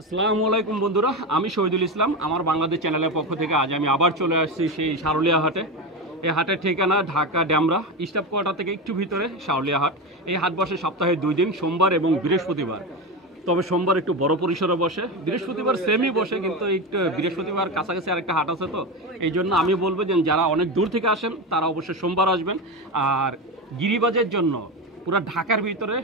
আসসালামু আলাইকুম বন্ধুরা, আমি শহীদুল ইসলাম। আমার বাংলাদেশ চ্যানেলের পক্ষ থেকে আজ আমি আবার চলে আসছি সেই সারুলিয়া হাটে। এই হাটের ঠিকানা ঢাকা ড্যামরা স্টাফ কোয়ার্টার থেকে একটু ভিতরে সারুলিয়া হাট। এই হাট বসে সপ্তাহে 2 দিন, সোমবার এবং বৃহস্পতিবার। তবে সোমবার একটু বড় পরিসরে বসে, বৃহস্পতিবার সেমই বসে, কিন্তু একটু বৃহস্পতিবার কাছাকাছি আরেকটা হাট আছে, তো এই জন্য আমি বলবো যে যারা অনেক দূর থেকে আসেন তারা অবশ্যই সোমবার আসবেন। আর গিরিবাজের জন্য পুরো ঢাকার ভিতরে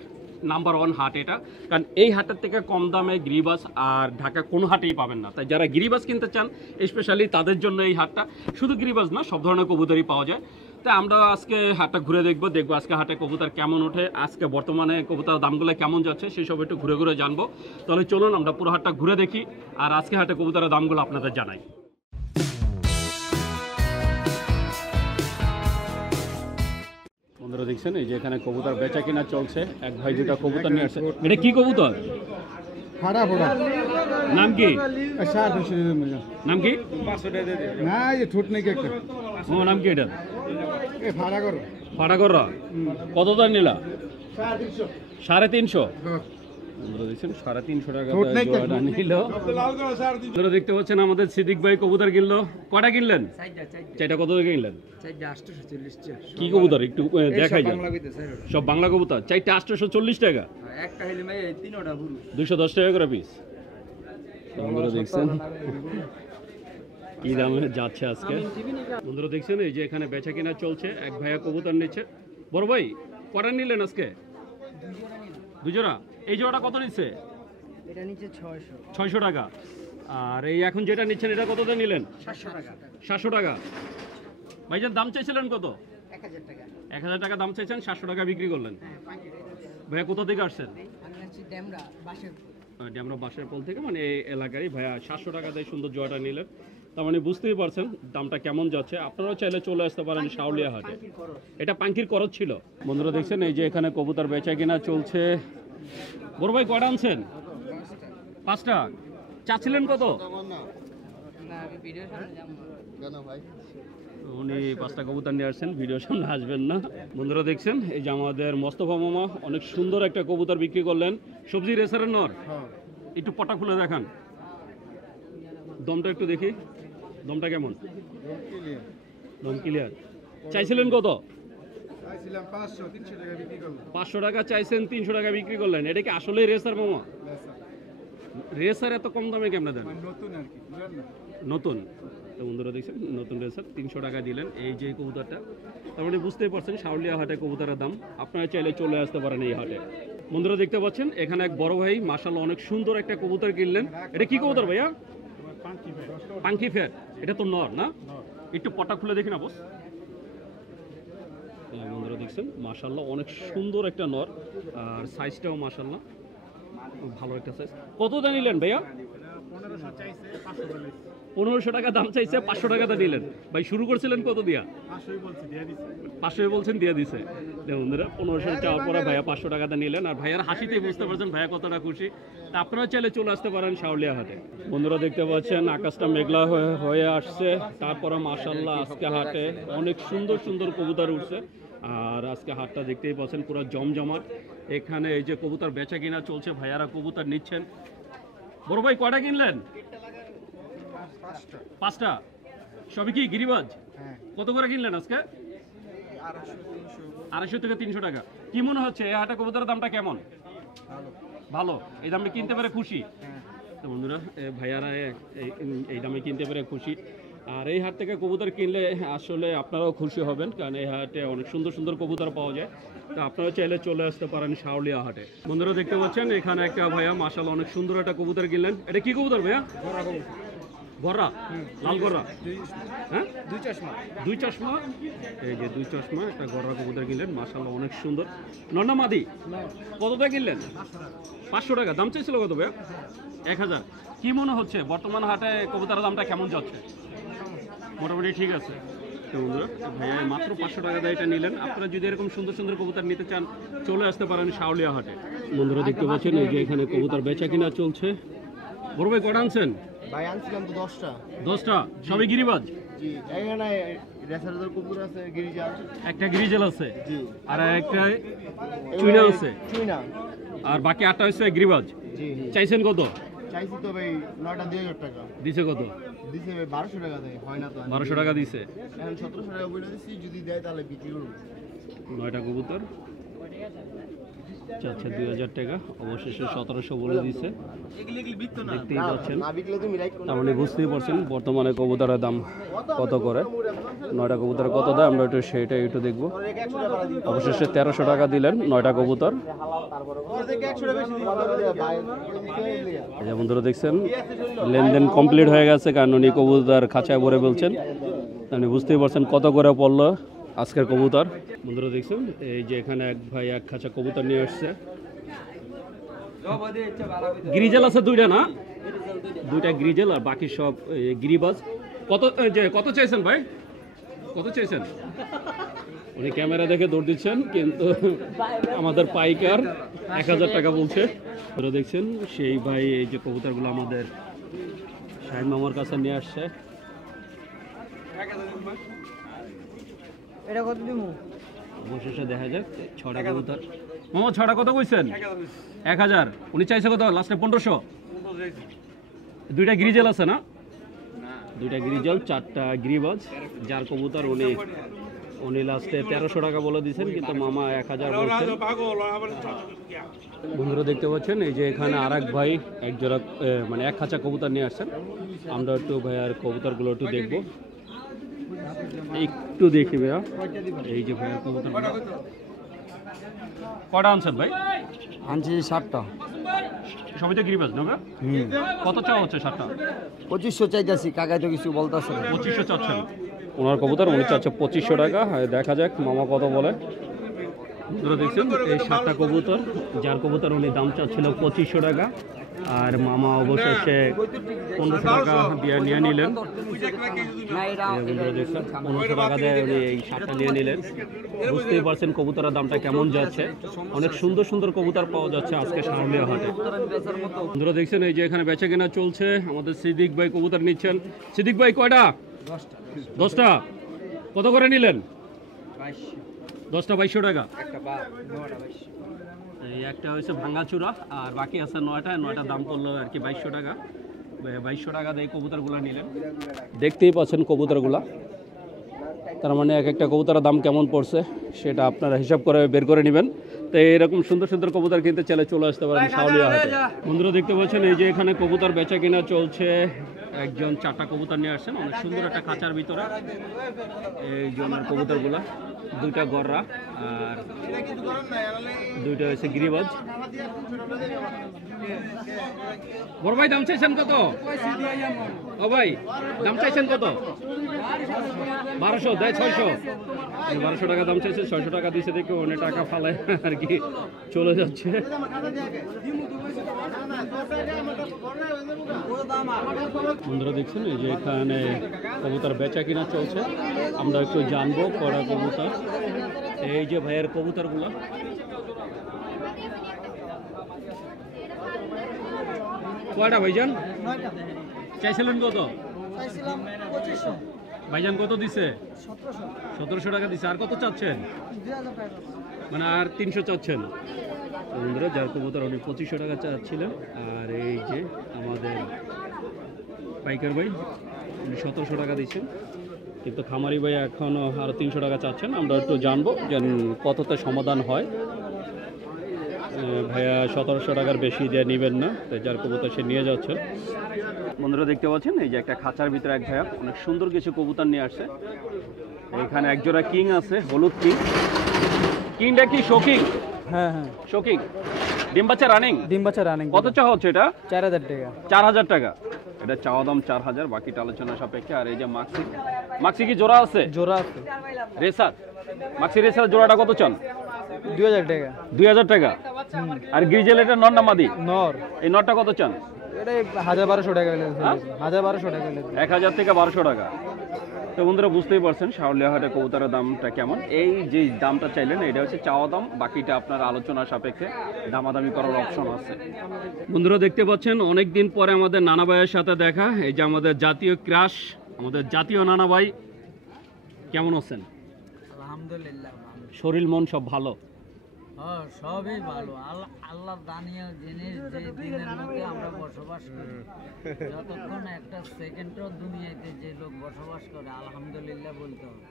নাম্বার 1 হাট এটা, কারণ এই হাটের থেকে কম দামে গিরিবাস আর ঢাকা কোনো হাটেই পাবেন না। তাই যারা গিরিবাস কিনতে চান স্পেশালি তাদের জন্য এই হাটটা। শুধু গিরিবাস না, সব ধরনের কবুতরই পাওয়া যায়। তাই আমরা আজকে হাটটা ঘুরে দেখবো আজকে হাটে কবুতর কেমন ওঠে, আজকে বর্তমানে কবুতর দামগুলো কেমন যাচ্ছে সেই সব একটু ঘুরে ঘুরে জানবো। তাহলে চলুন আমরা পুরো হাটটা ঘুরে দেখি আর আজকে হাটে কবুতরের দামগুলো আপনাদের জানাই। বন্ধুরা দেখছেন এই যে এখানে কবুতর বেচা কিনা চলছে। এক ভাই দুটা কবুতর নিয়ে আসছে। এটা কি কবুতর? ফাড়া ফোড়া নাম কি? নাম কি? না এই ঠোঁট নাকি একটা ও নাম কি এটা? এই ফাড়া করো ফাটা কর। কত দাম নিলা? 350। দেখছেন 350 টাকা নিল। আপনারা দেখতে পাচ্ছেন আমাদের সিদ্দিক ভাই কবুতর কিনলো। কটা কিনলেন? চারটা। কত দিয়ে কিনলেন? কি কবুতর একটু দেখাই যায়? সব বাংলা কবুতর। চারটা 840 টাকা, 210 টাকা করে পিস। বন্ধুরা দেখছেন কি দামে যাচ্ছে আজকে। বন্ধুরা দেখছেন এই যে এখানে বেচা কিনা চলছে। এক ভাইয়া কবুতর নিচ্ছে। বড় ভাই কটা নিলেন আজকে? 2 জোড়া। এই জোড়াটা কত নিচ্ছে? এটা নিচে 600 টাকা। আর এই এখন যেটা নিচ্ছেন এটা কততে নিলেন? 700 টাকা। 700 টাকা। ভাইজান দাম চাইছিলেন কত? 1000 টাকা। 1000 টাকা দাম চাইছেন, 700 টাকা বিক্রি করলেন। ভাইয়া কোথা থেকে আসছেন? আমি আছি ড্যামরা বাসের। আমরা বাসের পোল থেকে, মানে এই এলাকারই। ভাইয়া 700 টাকা দিয়ে সুন্দর জোড়াটা নিলেন। তার মানে বুঝতেই পারছেন দামটা কেমন যাচ্ছে। আপনারাও চাইলে চলে আসতে পারেন সাউলিয়া হাটে। এটা পাঙ্কির করজ ছিল। বন্ধুরা দেখছেন এই যে এখানে কবুতর বেচা কিনা চলছে। বড় ভাই কয়টা আনছেন? 5টা। চাচ্ছিলেন কত? না আমি ভিডিও সামনে যাব না। উনি 5টা কবুতর নিয়ে আসছেন, ভিডিওর সামনে আসবেন না। বন্ধুরা দেখছেন এই যে আমাদের মোস্তফা মামা অনেক সুন্দর একটা কবুতর বিক্রি করলেন। সবজি রেসারের নর। একটু পটা খুলে দেখান, দমটা একটু দেখি। দমটা কেমন? দম ক্লিয়ার। চাইছিলেন কত? 500 টাকা চাইছেন, 300 টাকা বিক্রি করলেন। এটা কি আসলে রেসার মামা? রেসার এত কম দামে কেমন দেন? নতুন। তো বন্ধুরা দেখছেন নতুন রেসার 300 টাকা দিলেন এই যে কবুতরটা। তার মানে বুঝতেই পারছেন সাউলিয়া হাটে কবুতরের দাম। আপনারা চাইলে চলে আসতে পারেন এই হাটে। বন্ধুরা দেখতে পাচ্ছেন এখানে এক বড় ভাই মাশাআল্লাহ অনেক সুন্দর একটা কবুতর কিনলেন। এটা কি কবুতর ভাইয়া? পাঙ্কি ফেয়ার। এটা তো নর না? একটু পটা খুলে দেখি না বস। বন্ধুরা দেখছেন মাশাআল্লাহ অনেক সুন্দর একটা নর, আর সাইজটাও মাশাআল্লাহ ভালো একটা সাইজ। কত দাম নিলেন ভাইয়া? 1500 টাকা দাম চাইছে, 500 টাকাতে নিলেন। ভাই শুরু করছিলেন কত দিয়া? 500 বলছেন, দিয়ে দিছে। বন্ধুরা 1500 চাওয়ার পরে ভাইয়া 500 টাকাতে নিলেন। আর ভাইয়ার হাসিতেই বুঝতে পারছেন ভাইয়া কতটা খুশি। তা আপনারা চাইলে চলে আসতে পারেন সাউলিয়া হাটে। বন্ধুরা দেখতে পাচ্ছেন আকাশটা মেঘলা হয়ে আসছে। তারপরে মাশাআল্লাহ আজকে হাটে অনেক সুন্দর সুন্দর কবুতর উঠছে। আর আজকে হাটটা দেখতেই পাচ্ছেন পুরো জমজমাট। এখানে এই যে কবুতর বেচা কিনা চলছে, ভাইয়ারা কবুতর নিচ্ছেন। বড় ভাই কয়টা কিনলেন? 5টা। সবই কি গিরিবাজ? কত করে কিনলেন আজকে? 250 থেকে 300 টাকা। কি মনে হচ্ছে এই হাটে কবুতরের দামটা কেমন? ভালো। এই দামে কিনতে পারে খুশি? তো বন্ধুরা ভাইয়ারা এই দামে কিনতে পারে খুশি। আর এই হাট থেকে কবুতর কিনলে আসলে আপনারাও খুশি হবেন, কারণ এই হাটে অনেক সুন্দর সুন্দর কবুতর পাওয়া যায়। তো আপনারা চাইলে চলে আসতে পারেন সাউলিয়া হাটে। বন্ধুরা দেখতে পাচ্ছেন এখানে একটা ভাইয়া মাশাআল্লাহ অনেক সুন্দর একটা কবুতর কিনলেন। এটা কি কবুতর ভাইয়া? গররা, লাল গররা। হ্যাঁ, 2 চশমা। এই যে 2 চশমা একটা গররা কবুতর কিনলেন মাশাআল্লাহ অনেক সুন্দর। নন্না মাদি কত টাকা কিনলেন? 500 টাকা। দাম চাইছিল কত ভাইয়া? 1000। কি মনে হচ্ছে বর্তমান হাটে কবুতরের দামটা কেমন যাচ্ছে? মোটামুটি ঠিক আছে। তো বন্ধুরা ভাইয়া মাত্র 500 টাকা দিয়ে এটা নিলেন। আপনারা যদি এরকম সুন্দর সুন্দর কবুতর নিতে চান চলে আসতে পারেন সাউলিয়া হাটে। বন্ধুরা দেখতে পাচ্ছেন এই যে এখানে কবুতর বেচা কিনা চলছে। বড় ভাই কটা আনছেন? ভাই আনছিলাম তো 10টা। 10টা। সবই গিরিবাজ? জি, এখানে রেসারের কুকুর আছে, গিরিজাল। একটা গিরিজাল আছে, জি। আর একটা চুইনা আছে, চুইনা। আর বাকি 8টা হচ্ছে গিরিবাজ। জি। চাইছেন কত? চাইছি তো ভাই 9টা 2000 টাকা দিছে কত? দিছে ভাই 1200 টাকা দেয় হয় না তো 1200 টাকা দিছে। এখন 1700 টাকা বলে দিছি, যদি দেয় তাহলে বিক্রি করব। 9টা কবুতর চাচ্ছে 2000 টাকা, অবশেষে 1700 বলে দিছে। দেখতেই পাচ্ছেন, না বিকলে তুমি লাইক তার মানে বুঝতেই পারছেন বর্তমানে কবুতরের দাম কত করে। 9টা কবুতর কত দেয় আমরা একটু সেটাই একটু দেখবো। অবশেষে 1300 টাকা দিলেন 9টা কবুতর। এই যে বন্ধুরা দেখছেন, লেনদেন কমপ্লিট হয়ে গেছে, কারণ উনি কবুতর খাঁচায় ভরে বলছেন। আপনি বুঝতেই পারছেন কত করে পড়লো আজকের কবুতর। বন্ধুরা দেখছেন, এই যে এখানে এক ভাই এক খাঁচা কবুতর নিয়ে আসছে। গ্রিজেল আছে 2টা না? 2টা গ্রিজেল আর বাকি সব গিরিবাজ। কত কত চাইছেন ভাই? কত চাইছেন? উনি ক্যামেরা দেখে দৌড় দিচ্ছেন, কিন্তু আমাদের পাইকার 1000 টাকা বলছে। আপনারা দেখছেন সেই ভাই এই যে কবুতরগুলো আমাদের শাহিন মামার কাছে নিয়ে আসছে। এটা কত দিমু? অবশেষে দেখা যাক 6টা কবুতর। মামা 6টা কত কইছেন? 1000। উনি চাইছে কত? লাস্টে 1500। 2টা গ্রিজেল আছে না? 2টা গ্রিজেল, 4টা গিরিবাজ। যার কবুতর উনি লাস্টে 1300 টাকা বলে দিয়েছেন, কিন্তু মামা 1000 বলছেন। বন্ধুরা দেখতে পাচ্ছেন, এই যে এখানে আরেক ভাই এক জোড়া মানে এক খাঁচা কবুতর নিয়ে আসছেন। আমরা একটু ভাইয়ার কবুতরগুলো একটু দেখবো, একটু দেখি ভাইয়া। এই যে ভাইয়ার কবুতর কটা আনছেন ভাই? আনছি 7টা। সবই তো গিরিবাজ না? কত চাওয়া হচ্ছে 7টা? 2500 চাইতাছি, কাকাই তো কিছু বলতাছে না। 2500 চাচ্ছেন ওনার কবুতর, উনি চাচ্ছে 2500 টাকা। দেখা যাক মামা কত বলে। আপনারা দেখছেন এই 7টা কবুতর, যার কবুতর উনি দাম চাচ্ছিল 2500 টাকা, আর মামা অবশেষে 1500 টাকা দিয়ে নিয়ে নিলেন। না এটা 1500 টাকা দিয়ে উনি এই 7টা নিয়ে নিলেন। বুঝতেই পারছেন কবুতরের দামটা কেমন যাচ্ছে। অনেক সুন্দর সুন্দর কবুতর পাওয়া যাচ্ছে আজকে সারুলিয়া হাটে। বন্ধুরা দেখছেন, এই যে এখানে বেচা কেনা চলছে। আমাদের সিদ্দিক ভাই কবুতর নিচ্ছেন। সিদ্দিক ভাই কয়টা? 10টা। কত করে নিলেন? 10টা 2200 টাকা। এই একটা হয়েছে ভাঙ্গাচূড়া, আর বাকি আছে 9টার দাম পড়লো আর কি 2200 টাকা। 2200 টাকা দিয়ে কবুতরগুলো নিলেন। দেখতেই পাচ্ছেন কবুতরগুলা, তার মানে এক একটা কবুতরের দাম কেমন পড়ছে সেটা আপনারা হিসাব করে বের করে নেবেন। তো এরকম সুন্দর সুন্দর কবুতর কিনতে চাইলে চলে আসতে পারেন সাউলিয়া হাটে। বন্ধুরা দেখতে পাচ্ছেন, এই যে এখানে কবুতর বেচা কেনা চলছে। একজন 4টা কবুতর নিয়ে আসছেন, অনেক সুন্দর একটা খাঁচার ভিতরে। এই জনের কবুতরগুলা 2টা গররা আর 2টা হচ্ছে গিরিবাজ। বড় ভাই দাম চাইছেন কত? ও ভাই দাম চাইছেন কত? 1200 দেয় 600। 1200 টাকা দাম চাইছে, 600 টাকা দিয়েছে দেখে অনেক টাকা ফালায় আর কি চলে যাচ্ছে। বন্ধুরা দেখছেন, এই যে এখানে কবুতর বেচা কিনা চলছে। আমরা একটু জানবো কড়া কবুতর। এই যে ভাইয়ের কবুতরগুলো, কয়টা ভাইজান চাইছিলেন কত? ভাইজান কত দিছে? 1700 টাকা দিছে। আর কত চাচ্ছেন? মানে আর 300 চাচ্ছেন। বন্ধুরা যার কবুতর উনি 2500 টাকা চাচ্ছিলেন, আর এই যে আমাদের পাইকার ভাই উনি 1700 টাকা দিচ্ছেন, কিন্তু খামারি ভাই এখনও আরও 300 টাকা চাচ্ছেন। আমরা একটু জানবো যে কততে সমাধান হয়। ভাইয়া 1700 টাকার বেশি দিয়ে নেবেন না, তাই যার কবুতর সে নিয়ে যাচ্ছে। বন্ধুরা দেখতে পাচ্ছেন, এই যে একটা খাঁচার ভিতরে এক ভাইয়া অনেক সুন্দর কিছু কবুতর নিয়ে আসছে। এখানে একজোড়া কিং আছে, হলুদ কিং। কিংটা কি শোকিং? হ্যাঁ হ্যাঁ, শোকিং। ডিম বাচ্চা রানিং? ডিম বাচ্চা রানিং। কত চাওয়া হচ্ছে এটা? 4000 টাকা। 4000 টাকা। এটা চাওয়া দাম 4000, বাকিটা আলোচনা সাপেক্ষে। আর এই যে মাক্সি, মাক্সি কি জোড়া আছে? জোড়া আছে। রেসার, মাক্সি রেসার জোড়াটা কত চান? 2000 টাকা। 2000 টাকা। আর গ্রিজেল এটা নর না মাদি? নর। এই নরটা কত চান? এটা 1200 টাকা হলে 1200 টাকা হলে 1000 থেকে 1200 টাকা। তো বন্ধুরা বুঝতেই পারছেন সাউলিয়া হাটে কবুতরের দামটা কেমন। এই যে দামটা চাইলেন এটা হচ্ছে চাওয়া দাম, বাকিটা আপনার আলোচনা সাপেক্ষে দামাদামি করার অপশন আছে। বন্ধুরা দেখতে পাচ্ছেন অনেক দিন পরে আমাদের নানা ভাইয়ের সাথে দেখা। এই যে আমাদের জাতীয় ক্রাশ, আমাদের জাতীয় নানা ভাই, কেমন আছেন? আলহামদুলিল্লাহ। শরীর মন সব ভালো? হ্যাঁ সবই ভালো। আল্লাহর দানীয় জিনিস যে দিনের মধ্যে আমরা বসবাস করি, যতক্ষণ একটা সেকেন্ডও দুনিয়াতে যে লোক বসবাস করে আলহামদুলিল্লাহ বলতে হবে।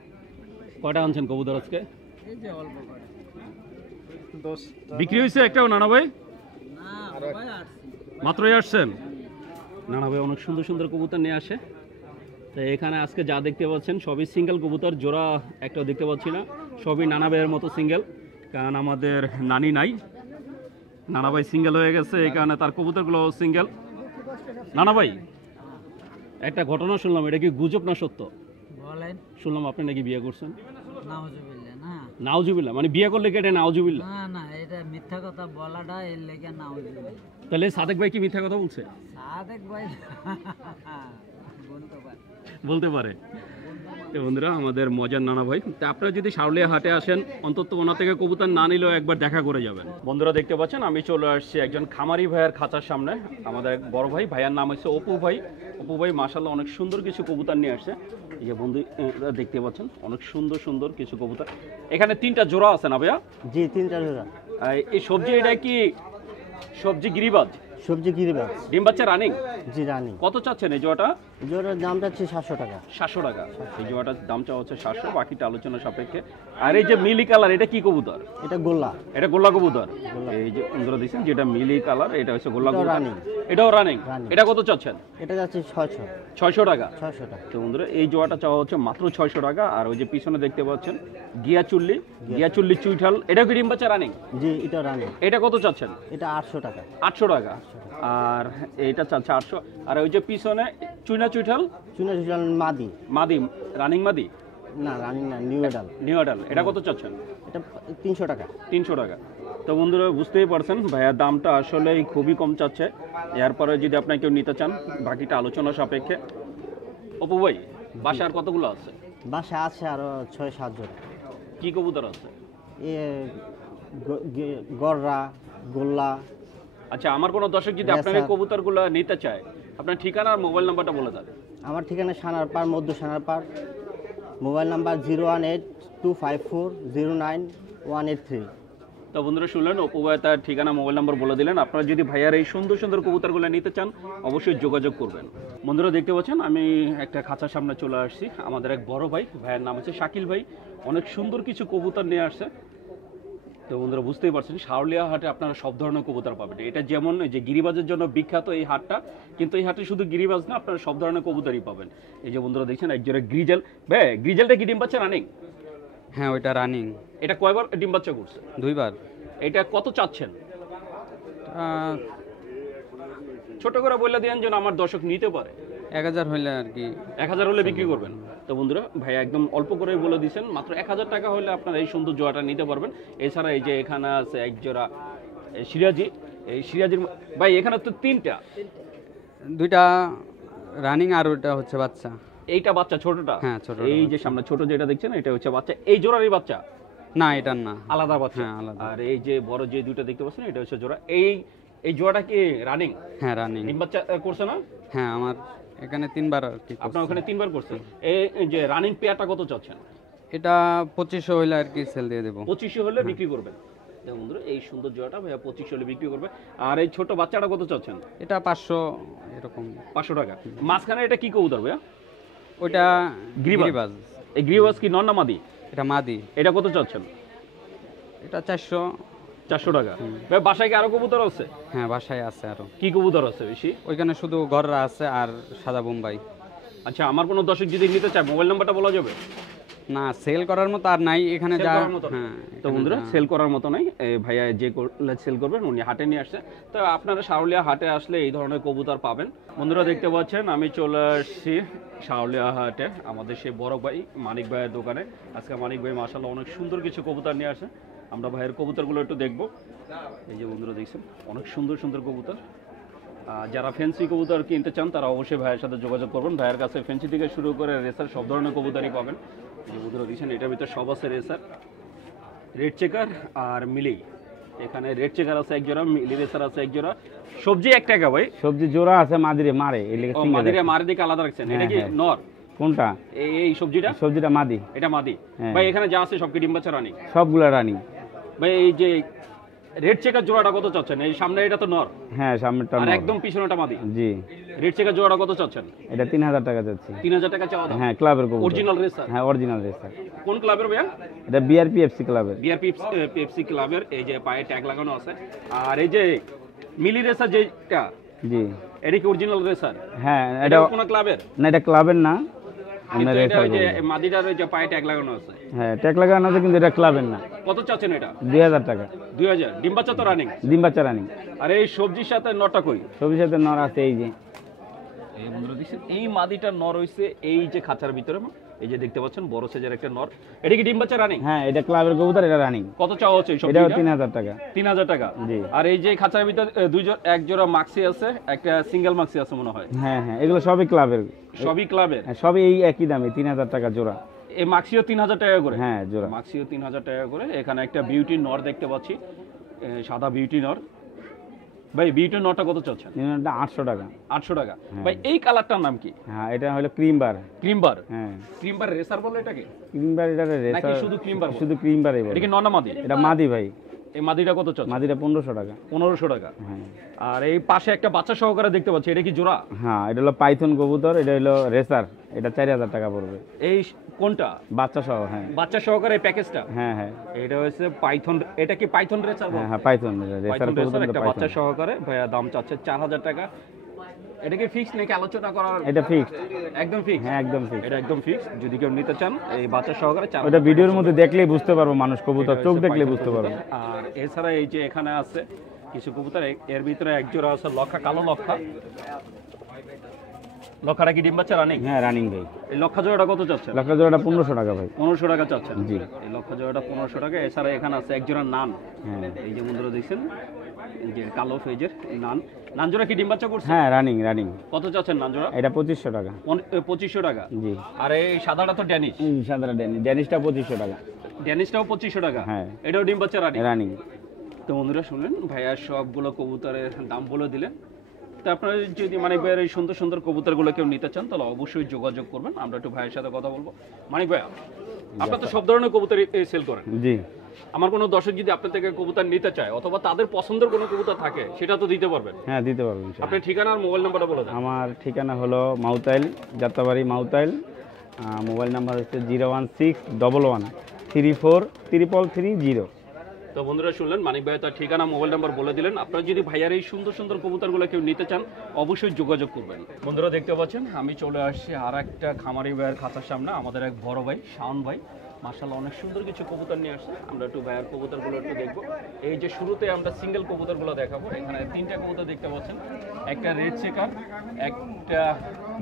কয়টা আনছেন কবুতর আজকে? এই যে অল্প করে বিক্রি হয়েছে একটাও নানা ভাই? না সবাই আসছি। মাত্রই আসছেন? নানা ভাই অনেক সুন্দর সুন্দর কবুতর নিয়ে আসে। তো এখানে আজকে যা দেখতে পাচ্ছেন সবই সিঙ্গেল কবুতর, জোড়া একটাও দেখতে পাচ্ছি না, সবই নানা ভাইয়ের মতো সিঙ্গেল। কারণ আমাদের নানি নাই, নানা ভাই সিঙ্গেল হয়ে গেছে, এই কারণে তার কবুতরগুলো সিঙ্গেল। নানা ভাই একটা ঘটনা শুনলাম, এটা কি গুজব না সত্য? বলেন। শুনলাম আপনি নাকি বিয়ে করছেন। নাউজুবিল্লাহ। না নাউজুবিল্লাহ মানে বিয়ে করলে কেটে নাউজুবিল্লাহ? না না, এটা মিথ্যা কথা বলাটা এর লেগে নাউজুবিল্লাহ। তাহলে সাদেক ভাই কি মিথ্যা কথা বলছে? সাদেক ভাই বলতে পারে। বলতে পারে। তো বন্ধুরা আমাদের মজার নানা ভাই, তো আপনারা যদি সারুলিয়া হাটে আসেন অন্তত ওনার থেকে কবুতর না নিলেও একবার দেখা করে যাবেন। বন্ধুরা দেখতে পাচ্ছেন আমি চলে আসছি একজন খামারি ভাইয়ের খাঁচার সামনে। আমাদের এক বড় ভাই, ভাইয়ার নাম হচ্ছে অপু ভাই। অপু ভাই মাশাআল্লাহ অনেক সুন্দর কিছু কবুতর নিয়ে আসছে। এই যে বন্ধু দেখতে পাচ্ছেন অনেক সুন্দর সুন্দর কিছু কবুতর। এখানে 3টা জোড়া আছে না ভাইয়া? জি 3টা জোড়া। এই সবজি, এটা কি সবজি গিরিবাজ? সবজি গিরিবাজ। ডিম বাচ্চা রানিং? জি রানি। কত চাচ্ছেন এই জোড়াটা? জোড়ার দাম যাচ্ছে 700 টাকা। 700 টাকা। এই জোড়াটার দাম চাওয়া হচ্ছে 700, বাকিটা আলোচনা সাপেক্ষে। আর এই যে মিলি কালার, এটা কি কবুতর? এটা গোল্লা। এটা গোল্লা কবুতর। এই যে বন্ধুরা দেখছেন যেটা মিলি কালার, এটা হচ্ছে গোল্লা এটাও কবুতর। রানিং। এটাও রানিং। রানিং। এটা কত চাচ্ছেন? এটা যাচ্ছে 600। 600 টাকা। 600 টাকা। তো বন্ধুরা এই জোড়াটা চাওয়া হচ্ছে মাত্র 600 টাকা। আর ওই যে পিছনে দেখতে পাচ্ছেন গিয়াচুল্লি চুইঠাল, এটা কি ডিম বাচ্চা রানিং? জি এটা রানি। এটা কত চাচ্ছেন? এটা 800 টাকা। 800 টাকা। আর এইটা চাচ্ছে 800। আর ওই যে পিছনে চুইঠাল চুনা চুনাল মাদি। মাদি, রানিং মাদি? না রানি না, নিউ এডাল। New adult. এটা কত চাচ্ছেন? এটা 300 টাকা। 300 টাকা। তো বন্ধুরা বুঝতেই পারছেন ভাইয়ার দামটা আসলে খুবই কম চাচ্ছে। এরপরে যদি আপনার কেউ নিতে চান বাকিটা আলোচনা সাপেক্ষে। অপু ভাই বাসায় আর কতগুলো আছে? বাসা আছে আরো 6-7 জোড়া। কি কবুতর আছে? এ গররা, গোল্লা। আচ্ছা, আমার কোনো দর্শক যদি আপনার এই কবুতরগুলো নিতে চায়, আপনার ঠিকানা আর মোবাইল নাম্বারটা বলে দেন। আমার ঠিকানা সানারপাড়, মধ্য সানারপাড়। Mobile number 01825409183। তো বন্ধুরা শুনলেন, অপু ভাই তার ঠিকানা মোবাইল নাম্বার বলে দিলেন। আপনারা যদি ভাইয়ার এই সুন্দর সুন্দর কবুতরগুলো নিতে চান অবশ্যই যোগাযোগ করবেন। বন্ধুরা দেখতে পাচ্ছেন আমি একটা খাঁচার সামনে চলে আসছি। আমাদের এক বড় ভাই, ভাইয়ের নাম হচ্ছে শাকিল ভাই, অনেক সুন্দর কিছু কবুতর নিয়ে আসছে। তো বন্ধুরা বুঝতেই পারছেন সারুলিয়া হাটে আপনারা সব ধরনের কবুতর পাবেন। এটা যেমন যে গিরিবাজের জন্য বিখ্যাত এই হাটটা, কিন্তু এই হাটে শুধু গিরিবাজ না, আপনারা সব ধরনের কবুতরই পাবেন। এই যে বন্ধুরা দেখছেন একজোড়া গ্রিজেল। ভাই গ্রিজেলটা কি ডিম বাচ্চা রানিং? হ্যাঁ ওইটা রানিং। এটা কয়বার ডিম বাচ্চা করছে? 2বার। এটা কত চাচ্ছেন? ছোট করে বলে দিয়েন যেন আমার দর্শক নিতে পারে। 1000 হইলে আর কি। 1000 হলে বিক্রি করবেন? তো বন্ধুরা ভাই একদম অল্প করে বলে দিয়েছেন, মাত্র 1000 টাকা হলে আপনারা এই সুন্দর জোড়াটা নিতে পারবেন। এছাড়া এই যে এখানে আছে এক জোড়া সিরাজি। এই সিরাজির ভাই এখানে তো 3টা, 2টা রানিং আর ওটা হচ্ছে বাচ্চা। এইটা বাচ্চা ছোটটা? হ্যাঁ ছোট। এই যে সামনে ছোট যেটা দেখছেন এটা হচ্ছে বাচ্চা। এই জোড়ারই বাচ্চা? না এটা না, আলাদা বাচ্চা। হ্যাঁ আলাদা। আর এই যে বড় যে দুইটা দেখতে পাচ্ছেন এটা হচ্ছে জোড়া। এই জোড়াটা কি রানিং? হ্যাঁ রানিং। ডিম বাচ্চা করছে না? হ্যাঁ আমার এখানে 3বার আর কি। আপনার ওখানে 3বার করছে। এই যে রানিং পেয়ারটা কত চাচ্ছেন? এটা 2500 হইলে আর কি সেল দিয়ে দেব। 2500 হলে বিক্রি করবেন। দেখুন বন্ধুরা এই সুন্দর জোড়াটা ভাইয়া 2500 হলে বিক্রি করবে। আর এই ছোট বাচ্চাটা কত চাচ্ছেন? এটা 500 এরকম। 500 টাকা। মাঝখানে এটা কি কবুতর ভাইয়া? ওইটা গিরিবাজ। এই গিরিবাজ কি নর না মাদি? এটা মাদি। এটা কত চাচ্ছেন? এটা 400। 400 টাকা। ভাই বাসায় কি আরো কবুতর আছে? হ্যাঁ বাসায় আছে আরো। কি কবুতর আছে বেশি? ওইখানে শুধু গররা আছে আর সাদা বোম্বাই। আচ্ছা, আমার কোনো দর্শক যদি নিতে চায় মোবাইল নাম্বারটা বলা যাবে? না সেল করার মতো আর নাই এখানে যা। হ্যাঁ তো বন্ধুরা সেল করার মতো নাই। ভাইয়া যে সেল করবেন উনি হাটে নিয়ে আসছে। তো আপনারা সারুলিয়া হাটে আসলে এই ধরনের কবুতর পাবেন। বন্ধুরা দেখতে পাচ্ছেন আমি চলে আসছি সারুলিয়া হাটে আমাদের সেই বড় ভাই মানিক ভাইয়ের দোকানে। আজকে মানিক ভাই মাশাআল্লাহ অনেক সুন্দর কিছু কবুতর নিয়ে আসে। আমরা ভাইয়ের কবুতরগুলো একটু দেখবো। এই যে বন্ধুরা দেখছেন অনেক সুন্দর সুন্দর কবুতর। যারা ফ্যান্সি কবুতর কিনতে চান তারা অবশ্যই ভাইয়ের সাথে যোগাযোগ করবেন। ভাইয়ের কাছে ফ্যান্সি থেকে শুরু করে রেসার সব ধরনের কবুতরই পাবেন। এই যে বন্ধুরা দেখছেন এটার ভিতরে সব আছে রেসার, রেড চেকার আর মিলি। এখানে রেড চেকার আছে এক জোড়া, মিলি রেসার আছে এক জোড়া। সবজি 1 টাকা ভাই? সবজি জোড়া আছে, মাদিরে মারে। মাদিরে মারে দিকে আলাদা রাখছেন। এটা কি নর? কোনটা? এই সবজিটা? সবজিটা মাদি। এটা মাদি। হ্যাঁ। ভাই এখানে যা আছে সব কি ডিম বাচ্চা রানিং? সবগুলা রানিং। ভাই এই যে রেড চেকার জোড়াটা কত চাচ্ছেন? এই সামনে এটা তো নর, হ্যাঁ সামনেরটা আর নর। একদম পিছনেটা মাদি। জি, রেড চেকার জোড়াটা কত চাচ্ছেন? এটা 3000 টাকা যাচ্ছে। 3000 টাকা চাওয়া দাম। হ্যাঁ ক্লাবের কবুতর। Original racer. হ্যাঁ অরিজিনাল রেসার। কোন ক্লাবের ভাইয়া? এটা বিআরপিএফসি ক্লাবের। বিআরপিএফসি ক্লাবের। এই যে পায়ে ট্যাগ লাগানো আছে। আর এই যে মিলি রেসার যেটা, জি, এটা কি অরিজিনাল রেসার? হ্যাঁ এটা এটা কোন ক্লাবের? না, এটা ক্লাবের না, কিন্তু আমরা এটা রেসার ওই যে কবুতর। মাদিটার ওই যে পায়ে ট্যাগ লাগানো আছে। হ্যাঁ ট্যাগ লাগানো আছে, কিন্তু এটা ক্লাবের না। কত চাচ্ছেন এটা? 2000 টাকা। 2000। ডিম বাচ্চা তো রানিং। ডিম বাচ্চা রানিং। আর এই সবজির সাথে নটা কই? সবজির সাথে নর আছে এই যে। এই বন্ধুরা দেখছেন এই মাদিটার নর হইছে এই যে খাঁচার ভিতরে, এই যে দেখতে পাচ্ছেন বড় সাইজের একটা নর। এটা কি ডিম বাচ্চা রানিং? হ্যাঁ এটা ক্লাবের কবুতর, এটা রানিং। কত চাওয়া হচ্ছে এই এটাও সবজিটা? 3000 টাকা। 3000 টাকা। জি। আর এই যে খাঁচার ভিতর এক জোড়া মাক্সি আছে, একটা সিঙ্গেল মাক্সি আছে মনে হয়। হ্যাঁ হ্যাঁ এগুলো সবই ক্লাবের। সবই ক্লাবের। হ্যাঁ, সবই এই একই দামে 3000 টাকা জোড়া। এই মাক্সিও 3000 টাকা করে। হ্যাঁ জোড়া। মাক্সিও 3000 টাকা করে। এখানে একটা বিউটি নর দেখতে পাচ্ছি, সাদা বিউটি নর। ভাই বিউটি নরটা কত চাচ্ছেন? এটা 800 টাকা। 800 টাকা। ভাই এই কালারটার নাম কি? হ্যাঁ এটা হলো ক্রিমবার। ক্রিমবার। হ্যাঁ ক্রিমবার রেসার বলে এটাকে? ক্রিমবার, এটা রেসার নাকি শুধু ক্রিমবার বলে? শুধু ক্রিমবারই বলে। এটা কি নর মাদি? এটা মাদি ভাই। এই মাদিটা কত চাচ্ছেন? মাদিটা 1500 টাকা। 1500 টাকা। হ্যাঁ আর এই পাশে একটা বাচ্চা সহকারে দেখতে পাচ্ছি, এটা কি জোড়া? হ্যাঁ এটা হলো পাইথন কবুতর, এটা হলো রেসার, এটা 4000 টাকা পড়বে। এই কোনটা? বাচ্চা সহ। হ্যাঁ বাচ্চা সহকারে এই প্যাকেজটা? হ্যাঁ হ্যাঁ এটা হচ্ছে পাইথন। এটা কি পাইথন রেসার? হ্যাঁ হ্যাঁ পাইথন রেসার পাইথন কবুতর, রেসার এটা একটা বাচ্চা পাইথন। সহকারে। ভাইয়া দাম চাচ্ছে 4000 টাকা। এটা কি ফিক্স নাকি আলোচনা করার? এটা ফিক্সড। একদম ফিক্স। হ্যাঁ একদম ফিক্সড। এটা একদম ফিক্স। যদি কেউ নিতে চান এই বাচ্চা সহকারে 4000 ওটা ভিডিওর মধ্যে দেখলেই বুঝতে পারবো মানুষ, কবুতর এটা চোখ হচ্ছে দেখলেই পাইথন বুঝতে পারবো। কবুতর। আর এছাড়া এই যে এখানে আছে কিছু কবুতর, এর ভিতরে এক জোড়া আছে লক্ষা, কালো লক্ষা। লক্ষাটা কি ডিম বাচ্চা রানিং? হ্যাঁ রানিং ভাই। এই লক্ষা জোড়াটা কত চাচ্ছেন? লক্ষা জোড়াটা 1500 টাকা ভাই। 1500 টাকা চাচ্ছেন? জি। এই লক্ষা জোড়াটা 1500 টাকা। এছাড়া এখানে আছে এক জোড়া নান। হ্যাঁ এই যে বন্ধুরা দেখছেন এই যে কালো ফেজের নান। নান জোড়া কি ডিম বাচ্চা করছে? হ্যাঁ রানিং রানিং। কত চাচ্ছেন নান জোড়া? এটা 2500 টাকা। 2500 টাকা। জি। আর এই সাদাটা তো ড্যানিশ। সাদারা ড্যানিশটা 2500 টাকা। ড্যানিশটাও 2500 টাকা। হ্যাঁ। এটাও ডিম বাচ্চা রানিং। রানিং। তো বন্ধুরা শুনলেন ভাইয়া সবগুলো কবুতরের দাম বলে দিলেন। তো আপনারা যদি মানিক ভাইয়ের এই সুন্দর সুন্দর কবুতরগুলো কেউ নিতে চান তাহলে অবশ্যই যোগাযোগ করবেন। আমরা একটু ভাইয়ের সাথে কথা বলবো। মানিক ভাইয়া, আপনারা তো সব ধরনের কবুতর সেল করেন। জি। আমার কোনো দর্শক যদি আপনার থেকে কবুতর নিতে চায় অথবা তাদের পছন্দের কোনো কবুতর থাকে সেটা তো দিতে পারবেন। হ্যাঁ দিতে পারবো ইনশাআল্লাহ। আপনার ঠিকানা আর মোবাইল নাম্বারটা বলে দেন। আমার ঠিকানা হলো মাউতাইল, যাত্রাবাড়ি মাউতাইল। মোবাইল নাম্বার হচ্ছে 01611343330। তো বন্ধুরা শুনলেন মানিক ভাই তার ঠিকানা মোবাইল নাম্বার বলে দিলেন। আপনারা যদি ভাইয়ার এই সুন্দর সুন্দর কবুতরগুলো কেউ নিতে চান অবশ্যই যোগাযোগ করবেন। বন্ধুরা দেখতে পাচ্ছেন আমি চলে আসছি আর একটা খামারি ভাইয়ের খাঁচার সামনে। আমাদের এক বড় ভাই শাওন ভাই মাশাআল্লাহ অনেক সুন্দর কিছু কবুতর নিয়ে আসছে। আমরা একটু ভাইয়ার কবুতরগুলো একটু দেখবো। এই যে শুরুতে আমরা সিঙ্গেল কবুতরগুলো দেখাবো। এখানে 3টা কবুতর দেখতে পাচ্ছেন, একটা রেড চেকার, একটা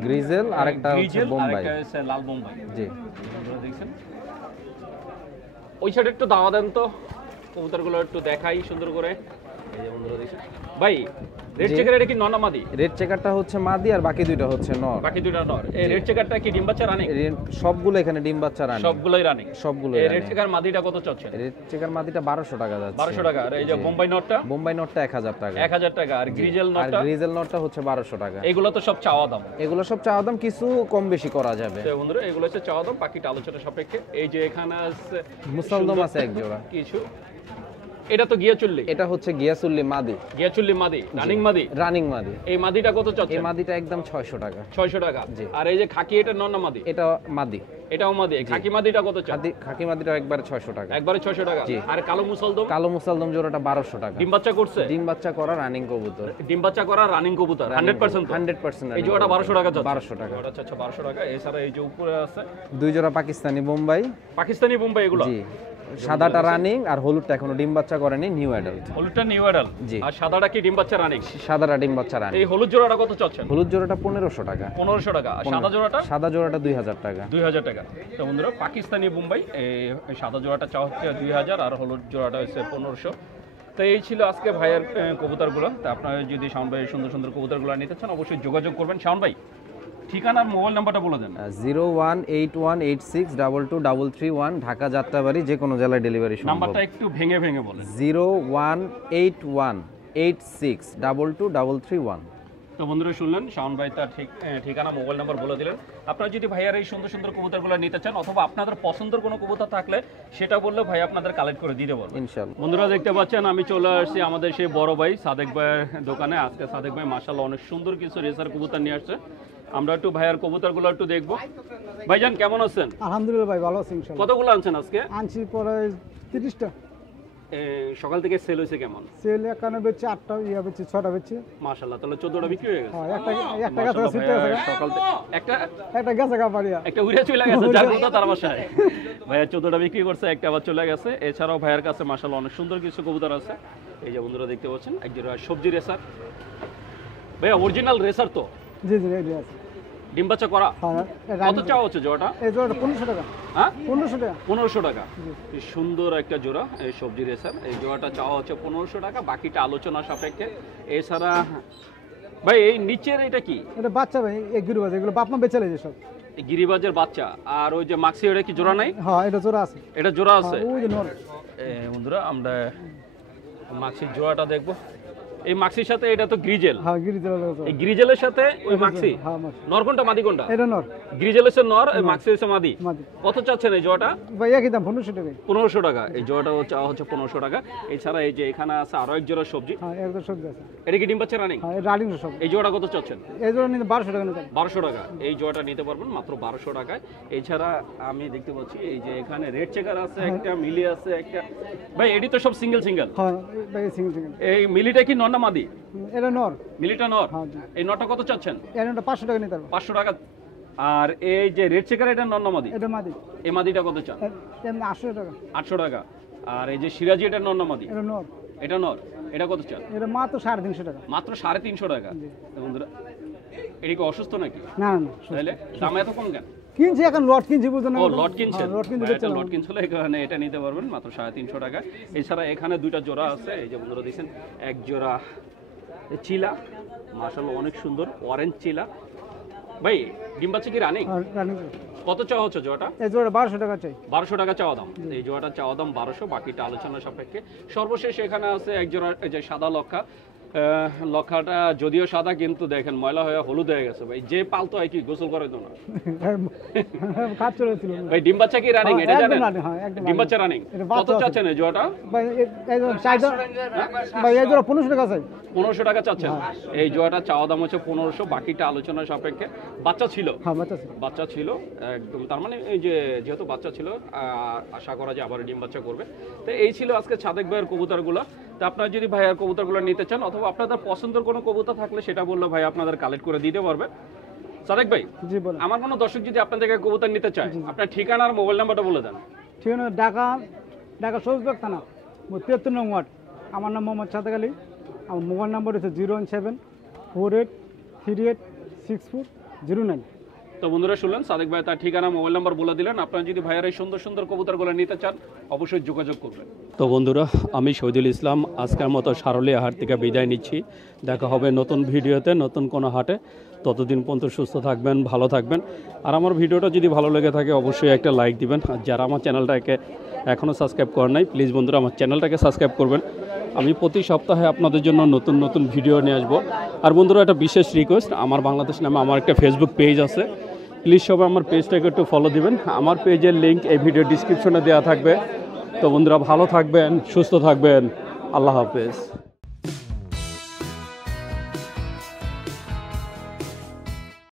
গ্রিজেল, আরেকটা হচ্ছে গ্রিজেল, বোম্বাই। আরেকটা হচ্ছে লাল বোম্বাই। জি। বন্ধুরা দেখছেন ওই সাইডে একটু দাওয়া দেন তো, কবুতরগুলো একটু দেখাই সুন্দর করে। এই যে বন্ধুরা দেখছেন ভাই রেড চেকার, এটা কি নর না মাদি? রেড চেকারটা হচ্ছে মাদি আর বাকি দুইটা হচ্ছে নর। বাকি দুটো নর। এই রেড চেকারটা কি ডিম বাচ্চা রানিং? সবগুলো এখানে ডিম বাচ্চা রানি। সবগুলোই রানিং। সবগুলো এই রেড চেকার মাদিটা কত চাচ্ছেন? রেড চেকার মাদিটা 1200 টাকা যাচ্ছে। 1200 টাকা। আর এই যে বোম্বাই নটটা? বোম্বাই নটটা 1000 টাকা। 1000 টাকা। আর গ্রিজেল আর নটটা? গ্রিজেল নটটা হচ্ছে 1200 টাকা। এগুলো তো সব চাওয়া দাম। এগুলো সব চাওয়া দাম, কিছু কম বেশি করা যাবে। তো বন্ধুরা এগুলো হচ্ছে চাওয়া দাম, বাকিটা আলোচনা সাপেক্ষে। এই যে এখানে আছে মুসালদম আছে এক জোড়া। কিছু। এটা তো গিয়া চুল্লি। এটা হচ্ছে গিয়াসুল্লি মাদি। গিয়া চুল্লি মাদি, রানিং মাদি। রানিং মাদি। এই মাদিটা কত এই চাচ্ছেন? মাদিটা একদম 600 টাকা। 600 টাকা। জি। আর এই যে খাকি, এটা নর না মাদি? এটা মাদি। এটাও মাদি। খাকি মাদিটা কত চাচ্ছেন? খাকি মাদিটা একবারে 600 টাকা। একবারে 600 টাকা। জি। আর কালো মুসলদম? কালো মুসালদম জোড়াটা 1200 টাকা। ডিম বাচ্চা করছে? ডিম বাচ্চা করা রানিং কবুতর। ডিম বাচ্চা করা রানিং কবুতর 100%? 100% এই জোড়াটা 1200 টাকা চাচ্ছে? 1200 টাকা। আচ্ছা আচ্ছা 1200 টাকা। এছাড়া এই যে উপরে আছে দুই জোড়া পাকিস্তানি বোম্বাই। পাকিস্তানি বোম্বাই এগুলো? জি। সাদাটা রানিং আর হলুদটা এখনো ডিম বাচ্চা করেনি, নিউ অ্যাডাল্ট। হলুদটা নিউ অ্যাডাল্ট। জি। আর সাদাটা কি ডিম বাচ্চা রানিং? সাদাটা ডিম বাচ্চা রানিং। এই হলুদ জোড়াটা কত চাচ্ছেন? হলুদ জোড়াটা 1500 টাকা। 1500 টাকা। আর সাদা জোড়াটা? সাদা জোড়াটা 2000 টাকা। 2000 টাকা। তো বন্ধুরা পাকিস্তানি বোম্বাই এই সাদা জোড়াটা চাওয়া হচ্ছে 2000 আর হলুদ জোড়াটা হচ্ছে 1500। তো এই ছিল আজকে ভাইয়ের কবুতরগুলো। তো আপনারা যদি শাওন ভাইয়ের সুন্দর সুন্দর কবুতরগুলো নিতে চান অবশ্যই যোগাযোগ করবেন। শাওন ভাই ঠিকানা আর মোবাইল নাম্বারটা বলে দেন। 01818623331 ঢাকা যাত্রাবাড়ি, যে কোনো জেলায় ডেলিভারি সম্ভব। নাম্বারটা একটু ভেঙে ভেঙে বলেন। 0181886223331। তো বন্ধুরা শুনলেন শাওন ভাই তার ঠিকানা মোবাইল নাম্বার বলে দিলেন। আপনারা যদি ভাইয়ার এই সুন্দর সুন্দর কবুতরগুলো নিতে চান অথবা আপনাদের পছন্দের কোনো কবুতর থাকলে সেটা বললে ভাই আপনাদের কালেক্ট করে দিতে পারবেন ইনশাআল্লাহ। বন্ধুরা দেখতে পাচ্ছেন আমি চলে আসছি আমাদের সেই বড় ভাই সাদেক ভাইয়ের দোকানে। আজকে সাদেক ভাই মাশাআল্লাহ অনেক সুন্দর কিছু রেসার কবুতর নিয়ে আসছে। আমরা একটু ভাইয়ার কবুতরগুলো একটু দেখবো। ভাইজান কেমন আছেন? আলহামদুলিল্লাহ ভাই ভালো আছি ইনশাআল্লাহ। কতগুলো আনছেন আজকে? আনছি পরে 30টা। সকাল থেকে সেল হয়েছে কেমন? সেল 91 বেচছে, 8টা ইয়া বেচছে, 6টা বেচছে। মাশাআল্লাহ, তাহলে 14টা বিক্রি হয়ে গেছে। হ্যাঁ, একটা মাশাআল্লাহ গাছ আছে ভাইয়া, সকাল থেকে একটা গেছে কাপারিয়া। একটা উড়ে চলে গেছে যার কথা তার বাসায়। ভাইয়া 14টা বিক্রি করছে, একটা আবার চলে গেছে। এছাড়াও ভাইয়ার কাছে মাশাআল্লাহ অনেক সুন্দর কিছু কবুতর আছে। এই যে বন্ধুরা দেখতে পাচ্ছেন একজোড়া সবজি রেসার। ভাইয়া অরিজিনাল রেসার তো? জি জি রেডি আছে। ডিম বাচ্চা করা? হ্যাঁ, কত চাওয়া হচ্ছে জোড়াটা? এই জোড়াটা 1500 টাকা। হ্যাঁ 1500 টাকা। 1500 টাকা। এই সুন্দর একটা জোড়া এই সবজি রেসার। এই জোড়াটা চাওয়া হচ্ছে 1500 টাকা, বাকিটা আলোচনা সাপেক্ষে। এছাড়া ভাই এই নিচের এটা কি? এটা বাচ্চা ভাই, এই গিরিবাজ, এগুলো বাপ মা বেচে লেছে সব। এই গিরিবাজের বাচ্চা। আর ওই যে মাক্সি, এটা কি জোড়া নাই? হ্যাঁ, এটা জোড়া আছে। এটা জোড়া আছে। ওই যে নর। বন্ধুরা আমরা মাক্সির জোড়াটা দেখবো। এই মাক্সির সাথে এটা তো গ্রিজেল। হ্যাঁ, গিরিজেল আছে। এই গ্রিজেলের সাথে ওই মাক্সি হ্যাঁ, মাক্সি। নর কোনটা মাদি কোনটা? এটা নর। গ্রিজেল হচ্ছে নর, এই মাক্সি হচ্ছে মাদি। মাদি। কত চাচ্ছেন এই জোড়াটা? ভাই একই দাম 1500 টাকা। 1500 টাকা। এই জোড়াটা চাওয়া হচ্ছে 1500 টাকা। এছাড়া এই যে এখানে আছে আরো এক জোড়া সবজি। হ্যাঁ, একদম সবজি আছে। এটা কি ডিম বাচ্চা রানিং? হ্যাঁ, এটা রানিং সব। এই জোড়া কত চাচ্ছেন? এই জোড়া নিতে 1200 টাকা নিতে। 1200 টাকা। এই জোড়াটা নিতে পারবেন মাত্র 1200 টাকায়। এছাড়া আমি দেখতে পাচ্ছি এই যে এখানে রেড চেকার আছে একটা, মিলি আছে একটা। ভাই এডি তো সব সিঙ্গেল সিঙ্গেল। হ্যাঁ ভাই, সিঙ্গেল সিঙ্গেল। এই মিলিটা কি নর না মাদি? এটা নর। মিলিটা নর। হ্যাঁ জি। এই নরটা কত চাচ্ছেন? এটা 500 টাকা নিতে পারবো। 500 টাকা। আর এই যে রেড চেকার এটা নর না মাদি? এটা মাদি। এই মাদিটা কত চান? এমনি 800 টাকা। 800 টাকা। আর এই যে সিরাজি এটা নর না মাদি? এটা নর। এটা নর। এটা কত চান? এটা মাত্র 350 টাকা। মাত্র 350 টাকা। তো বন্ধুরা এটা কি অসুস্থ নাকি? না না, তাহলে দাম এত কম কেন? কিনছি এখন লট কিনছি বুঝছেন না। ও লট কিনছেন? লট কিনতে একটা লট কিনছিল, এখানে এটা নিতে পারবেন মাত্র 350 টাকা। এছাড়া এখানে দুইটা জোড়া আছে। এই যে বন্ধুরা দেখছেন এক জোড়া চিলা, মাশাআল্লাহ অনেক সুন্দর অরেঞ্জ চিলা। ভাই ডিম বাচ্চা কি রানিং? কত চাওয়া হচ্ছে জোড়াটা? এই জোড়া 1200 টাকা চাই। 1200 টাকা চাওয়া দাম। এই জোড়াটা চাওয়া দাম 1200, বাকিটা আলোচনা সাপেক্ষে। সর্বশেষ এখানে আছে এক জোড়া এই যে সাদা লক্ষা। লক্ষাটা যদিও সাদা কিন্তু দেখেন ময়লা হয়ে হলুদ হয়ে গেছে। ভাই যে পালতো হয় কি গোসল করে তো না? কাজ চলেছিল ভাই ডিম বাচ্চা কি রানিং এটা জানেন? হ্যাঁ, একদম ডিম বাচ্চা রানিং। কত চাচ্ছেন এই জোড়াটা? ভাই এই জোড়া চাই দাও ভাই, এই জোড়া 1500 টাকা চাই। 1500 টাকা চাচ্ছেন? এই জোড়াটা চাওয়া দাম হচ্ছে 1500, বাকিটা আলোচনা সাপেক্ষে। বাচ্চা ছিল? হ্যাঁ, বাচ্চা ছিল। বাচ্চা ছিল একদম। তার মানে এই যে যেহেতু বাচ্চা ছিল আশা করা যায় আবার ডিম বাচ্চা করবে। তো এই ছিল আজকে সাদেক ভাইয়ের কবুতরগুলো। তো আপনারা যদি ভাইয়ার কবুতরগুলো নিতে চান অথবা আপনাদের পছন্দের কোনো কবুতর থাকলে সেটা বললে ভাই আপনাদের কালেক্ট করে দিতে পারবে। সাদেক ভাই জি বলেন। আমার কোনো দর্শক যদি আপনার থেকে কবুতর নিতে চায় আপনার ঠিকানা আর মোবাইল নাম্বারটা বলে দেন। ঠিকানা ঢাকা সবুজবাগ থানা 73 নং ওয়ার্ড। আমার নাম মোহাম্মদ সাদেক আলী। আমার মোবাইল নাম্বার হচ্ছে 01748386409। তো বন্ধুরা শুনলেন সাদেক ভাই তার ঠিকানা মোবাইল নাম্বার বলে দিলেন। আপনারা যদি ভাইয়ার এই সুন্দর সুন্দর কবুতরগুলো নিতে চান অবশ্যই যোগাযোগ করবেন। তো বন্ধুরা আমি শহীদুল ইসলাম আজকের মতো সারুলিয়া হাট থেকে বিদায় নিচ্ছি। দেখা হবে নতুন ভিডিওতে নতুন কোনো হাটে। ততদিন পর্যন্ত সুস্থ থাকবেন, ভালো থাকবেন। আর আমার ভিডিওটা যদি ভালো লেগে থাকে অবশ্যই একটা লাইক দিবেন। আর যারা আমার চ্যানেলটাকে এখনও সাবস্ক্রাইব করেন নাই প্লিজ বন্ধুরা আমার চ্যানেলটাকে সাবস্ক্রাইব করবেন। আমি প্রতি সপ্তাহে আপনাদের জন্য নতুন নতুন ভিডিও নিয়ে আসবো। আর বন্ধুরা একটা বিশেষ রিকোয়েস্ট, আমার বাংলাদেশ নামে আমার একটা ফেসবুক পেজ আছে, প্লিজ সবাই আমার পেজটাকে একটু ফলো দিবেন। আমার পেজের লিঙ্ক এই ভিডিও ডিসক্রিপশনে দেওয়া থাকবে। তো বন্ধুরা ভালো থাকবেন, সুস্থ থাকবেন। আল্লাহ হাফেজ।